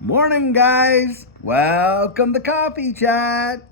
Morning, guys. Welcome to Coffee Chat.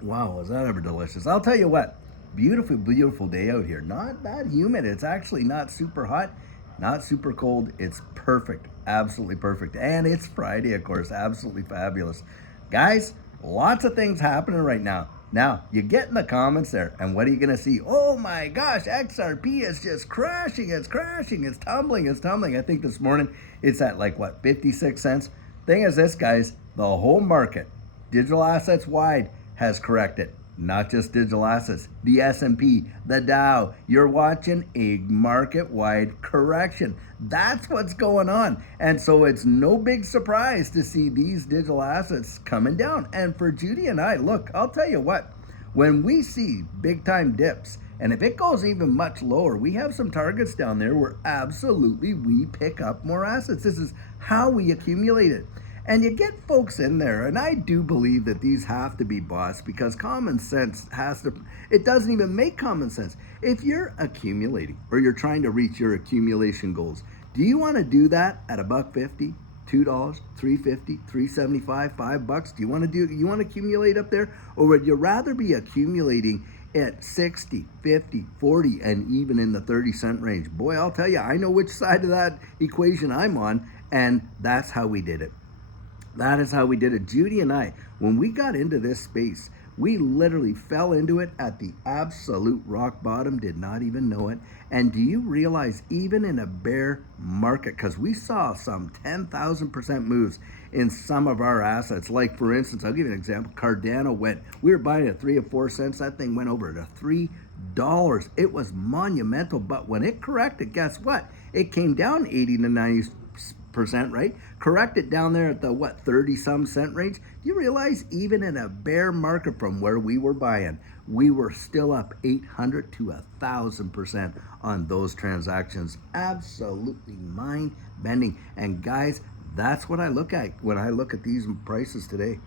Wow, was that ever delicious? I'll tell you what, beautiful, beautiful day out here. Not that humid. It's actually not super hot, not super cold. It's perfect, absolutely perfect. And it's Friday, of course, absolutely fabulous. Guys, lots of things happening right now. Now, you get in the comments there, and what are you going to see? Oh my gosh, XRP is just crashing. It's crashing. It's tumbling. It's tumbling. I think this morning it's at like, what, 56 cents? Thing is this, guys, the whole market, digital assets wide, has corrected. Not just digital assets, the S&P, the Dow. You're watching a market-wide correction. That's what's going on. And so it's no big surprise to see these digital assets coming down. And for Judy and I, look, I'll tell you what, when we see big-time dips, and if it goes even much lower, we have some targets down there where absolutely we pick up more assets. This is how we accumulate it. And you get folks in there, and I do believe that these have to be bots because common sense it doesn't even make common sense. If you're accumulating or you're trying to reach your accumulation goals, do you want to do that at $1.50? $2, $3.50, $3.75, $5? You want to accumulate up there? Or would you rather be accumulating at 60, 50, 40, and even in the 30-cent range? Boy, I'll tell you, I know which side of that equation I'm on, and that's how we did it. That is how we did it. Judy and I, when we got into this space, we literally fell into it at the absolute rock bottom, did not even know it. And do you realize, even in a bear market, because we saw some 10,000% moves in some of our assets, like for instance, I'll give you an example. Cardano we were buying at 3 or 4 cents. That thing went over to $3. It was monumental. But when it corrected, guess what? It came down 80 to 90%, right? Correct it down there at the 30 some cent range. Do you realize even in a bear market from where we were buying, we were still up 800 to 1,000% on those transactions? Absolutely mind bending. And guys, that's what I look at when I look at these prices today.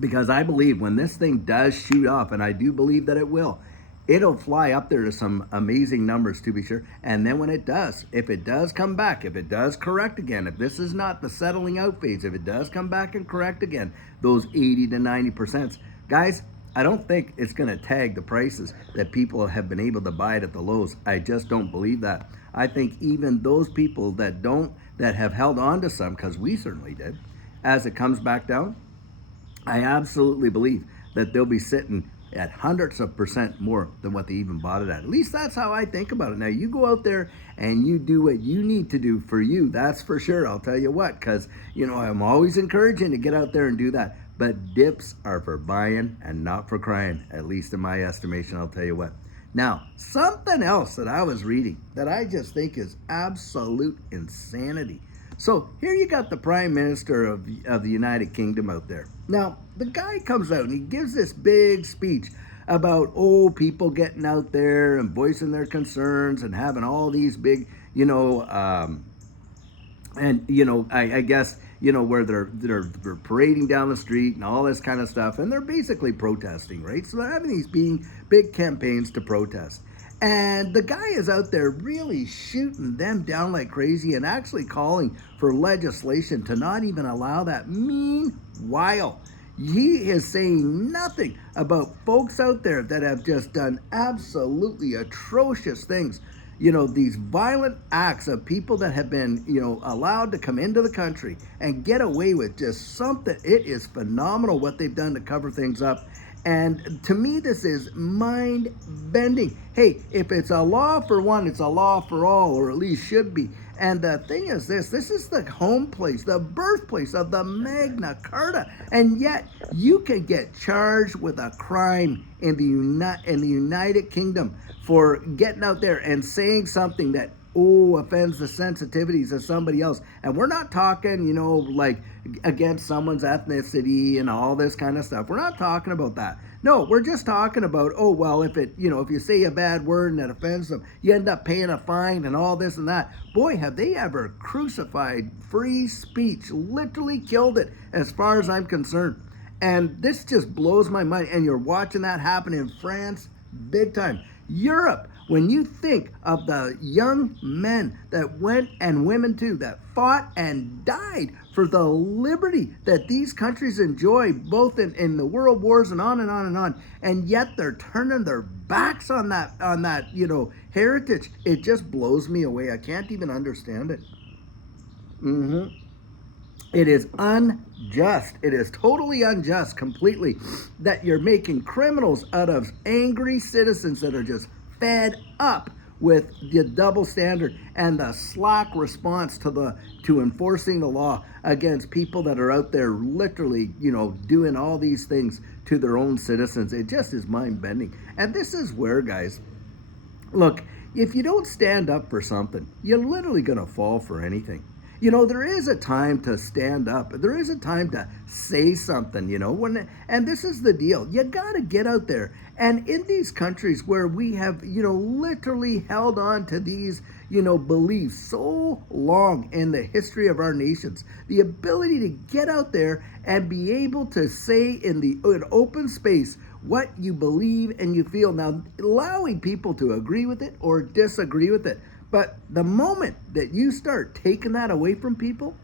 Because I believe when this thing does shoot off, and I do believe that it will, it'll fly up there to some amazing numbers, to be sure. And then when it does, if it does come back, if it does correct again, if this is not the settling out phase, if it does come back and correct again, those 80 to 90%, guys, I don't think it's going to tag the prices that people have been able to buy it at the lows. I just don't believe that. I think even those people that have held on to some, because we certainly did, as it comes back down, I absolutely believe that they'll be sitting at hundreds of percent more than what they even bought it at. At least that's how I think about it. Now, you go out there and you do what you need to do for you. That's for sure. I'll tell you what, because, I'm always encouraging to get out there and do that. But dips are for buying and not for crying, at least in my estimation. I'll tell you what. Now, something else that I was reading that I just think is absolute insanity. So here you got the Prime Minister of the United Kingdom out there. Now, the guy comes out and he gives this big speech about, people getting out there and voicing their concerns and having all these big, I guess, where they're parading down the street and all this kind of stuff, and they're basically protesting, right? So they're having these big campaigns to protest. And the guy is out there really shooting them down like crazy and actually calling for legislation to not even allow that. Meanwhile, he is saying nothing about folks out there that have just done absolutely atrocious things. These violent acts of people that have been, allowed to come into the country and get away with just something. It is phenomenal what they've done to cover things up. And to me, this is mind bending. Hey, if it's a law for one, it's a law for all, or at least should be. And the thing is this is the home place, the birthplace of the Magna Carta. And yet you can get charged with a crime in the United Kingdom for getting out there and saying something that offends the sensitivities of somebody else. And we're not talking, like against someone's ethnicity and all this kind of stuff. We're not talking about that. No, we're just talking about, if you say a bad word and it offends them, you end up paying a fine and all this and that. Boy, have they ever crucified free speech, literally killed it as far as I'm concerned. And this just blows my mind. And you're watching that happen in France big time. Europe, When you think of the young men that went, and women too, that fought and died for the liberty that these countries enjoy, both in the world wars and on and on and on, and yet they're turning their backs on that heritage. It just blows me away. I can't even understand it. hmm It is unjust. It is totally unjust, completely, that you're making criminals out of angry citizens that are just fed up with the double standard and the slack response to enforcing the law against people that are out there literally, doing all these things to their own citizens. It just is mind bending. And this is where, guys, look, if you don't stand up for something, you're literally going to fall for anything. There is a time to stand up. There is a time to say something, and this is the deal. You got to get out there. And in these countries where we have, literally held on to these, beliefs so long in the history of our nations, the ability to get out there and be able to say in an open space what you believe and you feel. Now, allowing people to agree with it or disagree with it. But the moment that you start taking that away from people,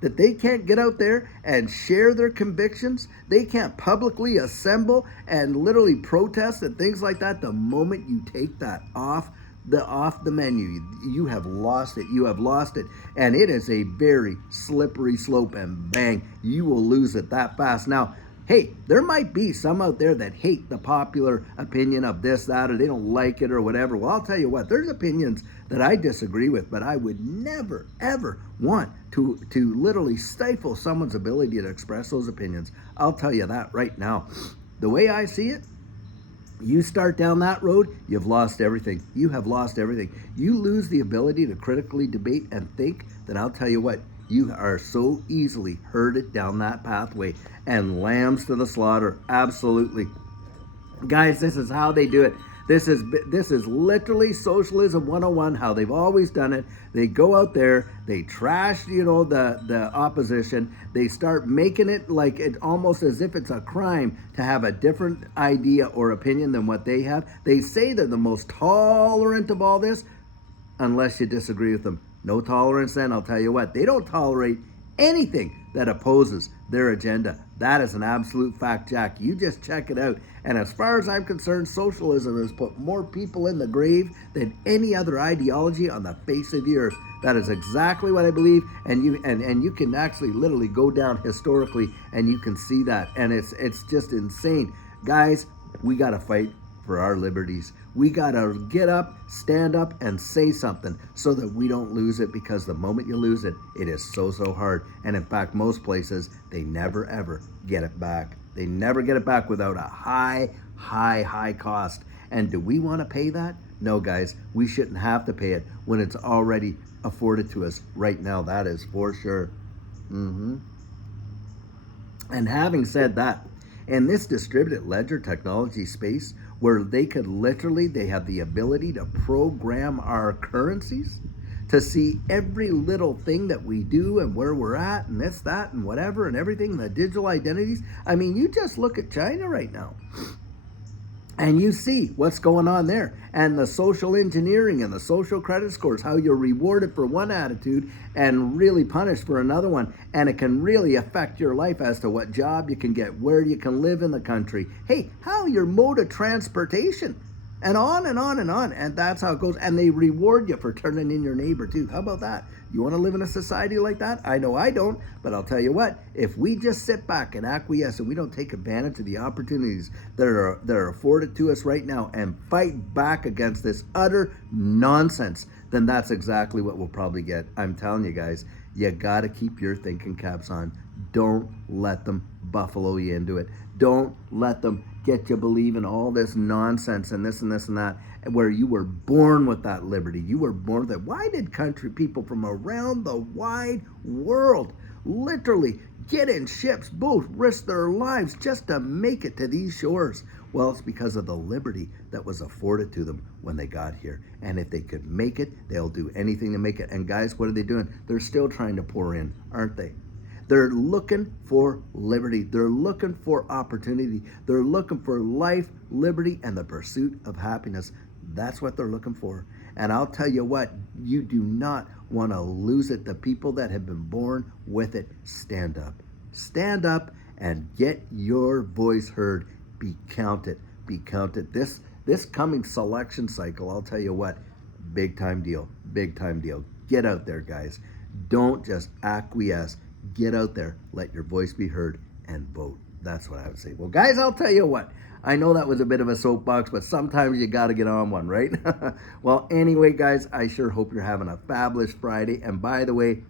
that they can't get out there and share their convictions, they can't publicly assemble and literally protest and things like that, the moment you take that off the menu, you have lost it. You have lost it. And it is a very slippery slope, and bang, you will lose it that fast. Now, hey, there might be some out there that hate the popular opinion of this, that, or they don't like it or whatever. Well, I'll tell you what, there's opinions that I disagree with, but I would never, ever want to literally stifle someone's ability to express those opinions. I'll tell you that right now. The way I see it, you start down that road, you've lost everything. You have lost everything. You lose the ability to critically debate and think, then I'll tell you what, you are so easily herded down that pathway and lambs to the slaughter. Absolutely. Guys, this is how they do it. This is literally socialism 101, how they've always done it. They go out there, they trash, the opposition. They start making it like it almost as if it's a crime to have a different idea or opinion than what they have. They say they're the most tolerant of all this, unless you disagree with them. No tolerance then, I'll tell you what. They don't tolerate anything that opposes their agenda. That is an absolute fact, Jack. You just check it out. And as far as I'm concerned, socialism has put more people in the grave than any other ideology on the face of the earth. That is exactly what I believe, and you can actually literally go down historically and you can see that. And it's just insane. Guys, we got to fight for our liberties. We got to get up, stand up, and say something so that we don't lose it, because the moment you lose it, it is so hard. And in fact, most places, they never ever get it back. They never get it back without a high cost. And do we want to pay that? No, guys, we shouldn't have to pay it when it's already afforded to us right now. That is for sure. And having said that, in this distributed ledger technology space, where they have the ability to program our currencies to see every little thing that we do and where we're at and this, that, and whatever, and everything, the digital identities. I mean, you just look at China right now and you see what's going on there, and the social engineering and the social credit scores, how you're rewarded for one attitude and really punished for another one. And it can really affect your life as to what job you can get, where you can live in the country, hey, how your mode of transportation, and on and on and on. And that's how it goes. And they reward you for turning in your neighbor too. How about that? You want to live in a society like that? I know I don't, but I'll tell you what, if we just sit back and acquiesce and we don't take advantage of the opportunities that are afforded to us right now and fight back against this utter nonsense, then that's exactly what we'll probably get. I'm telling you guys, you got to keep your thinking caps on. Don't let them buffalo you into it. Don't let them get you believing all this nonsense and this and this and that, where you were born with that liberty. You were born with that. Why did country people from around the wide world literally get in ships, both risk their lives just to make it to these shores? Well, it's because of the liberty that was afforded to them when they got here. And if they could make it, they'll do anything to make it. And guys, what are they doing? They're still trying to pour in, aren't they? They're looking for liberty. They're looking for opportunity. They're looking for life, liberty, and the pursuit of happiness. That's what they're looking for. And I'll tell you what, you do not want to lose it. The people that have been born with it, stand up. Stand up and get your voice heard. Be counted. Be counted. This coming selection cycle, I'll tell you what, big time deal. Big time deal. Get out there, guys. Don't just acquiesce. Get out there. Let your voice be heard and vote. That's what I would say. Well, guys, I'll tell you what. I know that was a bit of a soapbox, but sometimes you got to get on one, right? Well, anyway, guys, I sure hope you're having a fabulous Friday. And by the way,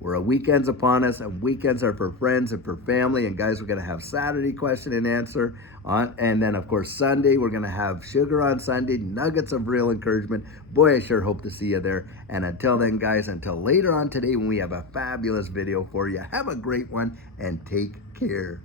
we're a weekend's upon us, and weekends are for friends and for family. And guys, we're going to have Saturday question and answer on, and then of course Sunday we're going to have Sugar on Sunday, nuggets of real encouragement. Boy, I sure hope to see you there. And until then, guys, until later on today when we have a fabulous video for you, have a great one and take care.